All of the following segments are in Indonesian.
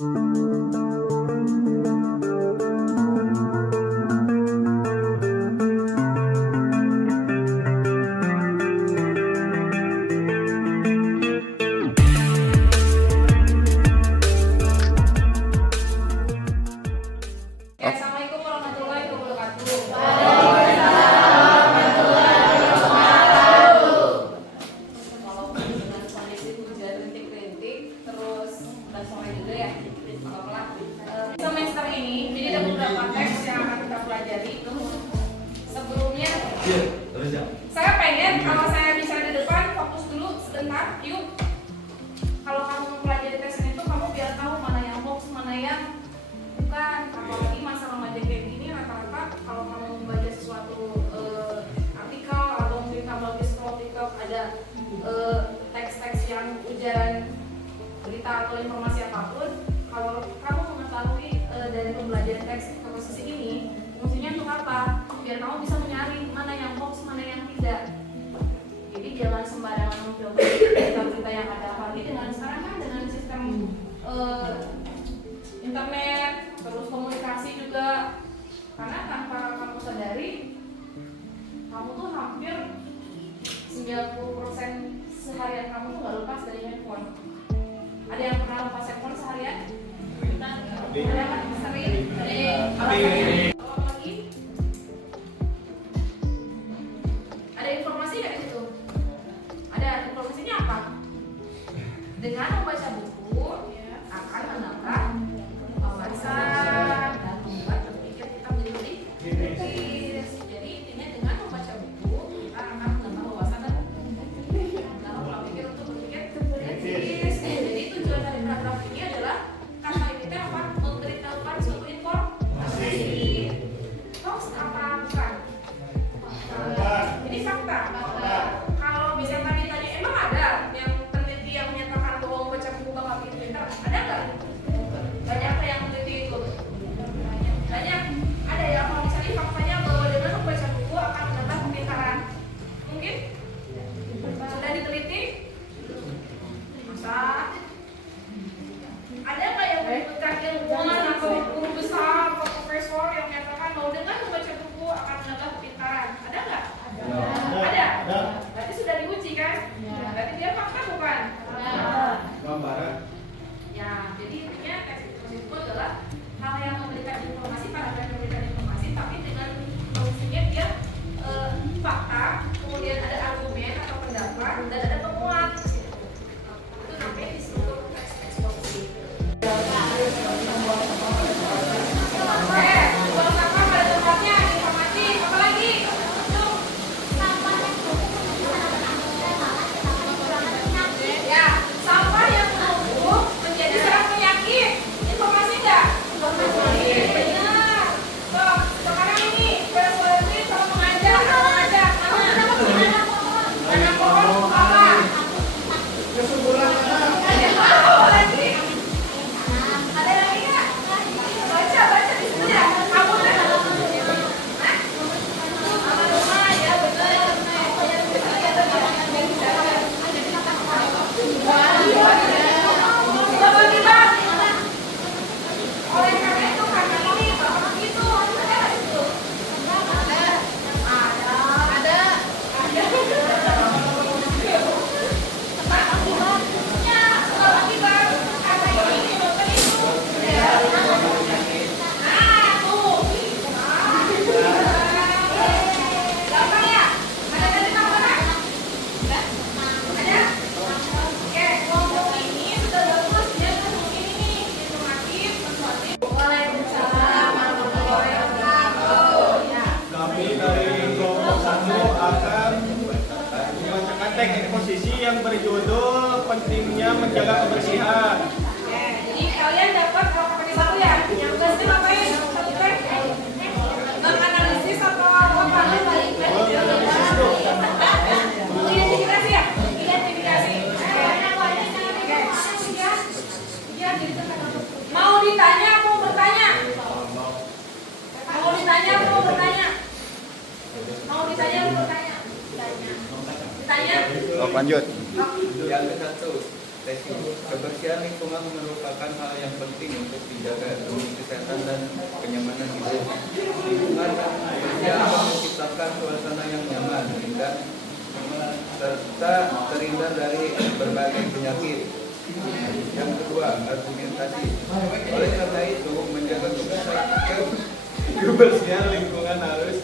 Assalamualaikum warahmatullahi wabarakatuh. Walaupun dengan kondisi hujan rintik-rintik, terus udah sore juga ya, apalah. Semester ini, jadi ada beberapa teks yang akan kita pelajari. Sebelumnya, saya pengen kalau saya bisa di depan, fokus dulu sebentar, yuk. Kalau kamu mempelajari tes itu, kamu biar tahu mana yang hoax, mana yang bukan. Apalagi masa remaja kayak gini, rata-rata kalau kamu membaca sesuatu artikel atau mungkin kamu lagi scroll TikTok ada teks-teks yang ujaran berita atau informasi apapun, kalau kamu mengetahui dari pembelajaran teks posisi ini fungsinya untuk apa? Biar kamu bisa mencari mana yang hoax, mana yang tidak. Jadi jangan sembarangan mencoba berita-berita yang ada, apalagi dengan sekarang kan dengan sistem internet, terus komunikasi juga. Karena tanpa kamu sadari, kamu tuh hampir 90% seharian kamu tuh gak lepas dari handphone. Ada yang pernah lepas handphone seharian? Ada yang sering? Kalau lagi? Ada informasi nggak di situ? Ada informasinya apa? Dengan membaca buku akan menambah wawasan dan membuat berpikir kita menjadi lebih kritis. Jadi intinya dengan membaca buku kita akan menambah wawasan dan pola pikir untuk berpikir kritis. Jadi tujuan dari paragraf ini adalah kata kita apa? Memberitahukan suatu informasi. Hoax apa bukan? Ini fakta. Kalau bisa tadi tanya, emang ada yang peneliti yang menyatakan bahwa membaca buku bakal bikin pintar? Ada nggak? Banyak yang meneliti itu. Banyak. Ada yang kalau misalnya faktanya bahwa dengan membaca buku akan menambah kepintaran. Mungkin sudah diteliti? Masa? Ada nggak yang menyebutkan ilmuwan atau guru besar atau profesor yang menyatakan bahwa dengan membaca buku akan menambah kepintaran? Ada nggak? Ada. Berarti sudah diuji kan? Berarti dia fakta bukan? Gambaran. Ya, jadi intinya teks itu adalah hal yang memberikan informasi, paragraf yang memberikan informasi, tapi dengan fungsinya dia fakta, kemudian ada argumen atau pendapat, dan ada temuan. Itu namanya disebut teks eksposisi. Buang sampah pada tempatnya, informatif, apa lagi? Ya, sampah yang menumpuk menjadi sarang penyakit. Informasi nggak? Benar. So, sekarang ini bersuara kalau mengajar, tanam pohon apa? Kesuburan anak. Ada lagi? Ada lagi nggak? Baca di situ ya. Kamu kan? Hah? Sama rumah ya, benar. Tiba-tiba oleh karena itu karena ini bapak itu ada nggak itu? Ada. Ya, kalau akibat karena ini dokter itu. Nah, tuh. Gampang ya? Ada dari mana? Ada? Oke, ngomong ini sudah bagus, dia ngomong ini nih, informatif, persuasif. Waalaikumsalam warahmatullahi wabarakatuh. Ya. Kami dari kelompok 1 akan membacakan teks eksposisi yang berjudul pentingnya menjaga kebersihan. Oke, jadi kalian dapat kalau pakai satu ya? Yang pasti ngapain? Satu teks? Menganalisis atau apa? Identifikasi ya? Identifikasi. Mau ditanya mau bertanya? Mau ditanya mau bertanya? Mau ditanya mau bertanya? Ditanya? Oh, lanjut. Yang ke-1 Kebersihan lingkungan merupakan hal yang penting untuk dijaga demi kesehatan dan kenyamanan hidup. Lingkungan yang bersih akan menciptakan suasana yang nyaman dan serta terhindar dari berbagai penyakit. Yang kedua, argumentasi. Oleh karena itu, menjaga kebersihan lingkungan harus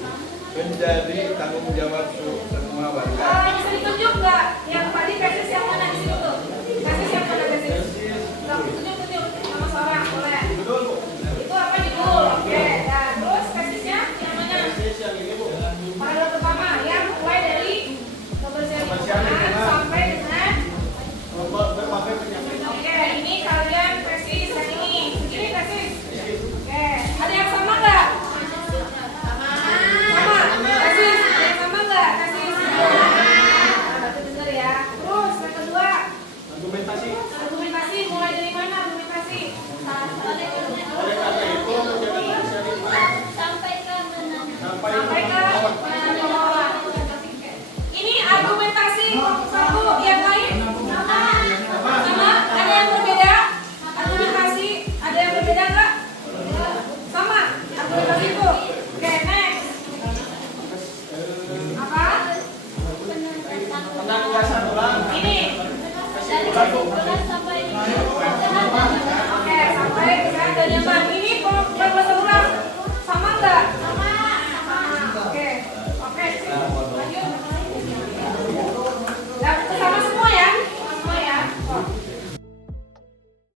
menjadi tanggung jawab semua warga. Bisa ditunjuk nggak? Yang tadi kasus yang mana di situ tuh? Kasus yang mana kasus? Nggak, tunjuk sama seorang, boleh. Itu apa judul? Oke, nah terus kasusnya yang mana? Paragraf pertama yang mulai dari kebersihan lingkungan sampai dengan berbagai penyakit. oke, ini kalian presis yang ini. Ini presis. Oke, ada yang sama nggak? Sama. Presis. Ada yang sama nggak? Presis. Berarti bener ya. Terus yang kedua, Argumentasi. argumentasi mulai dari mana argumentasi? Oleh karena itu menjaga kebersihan lingkungan Sampai ke sampai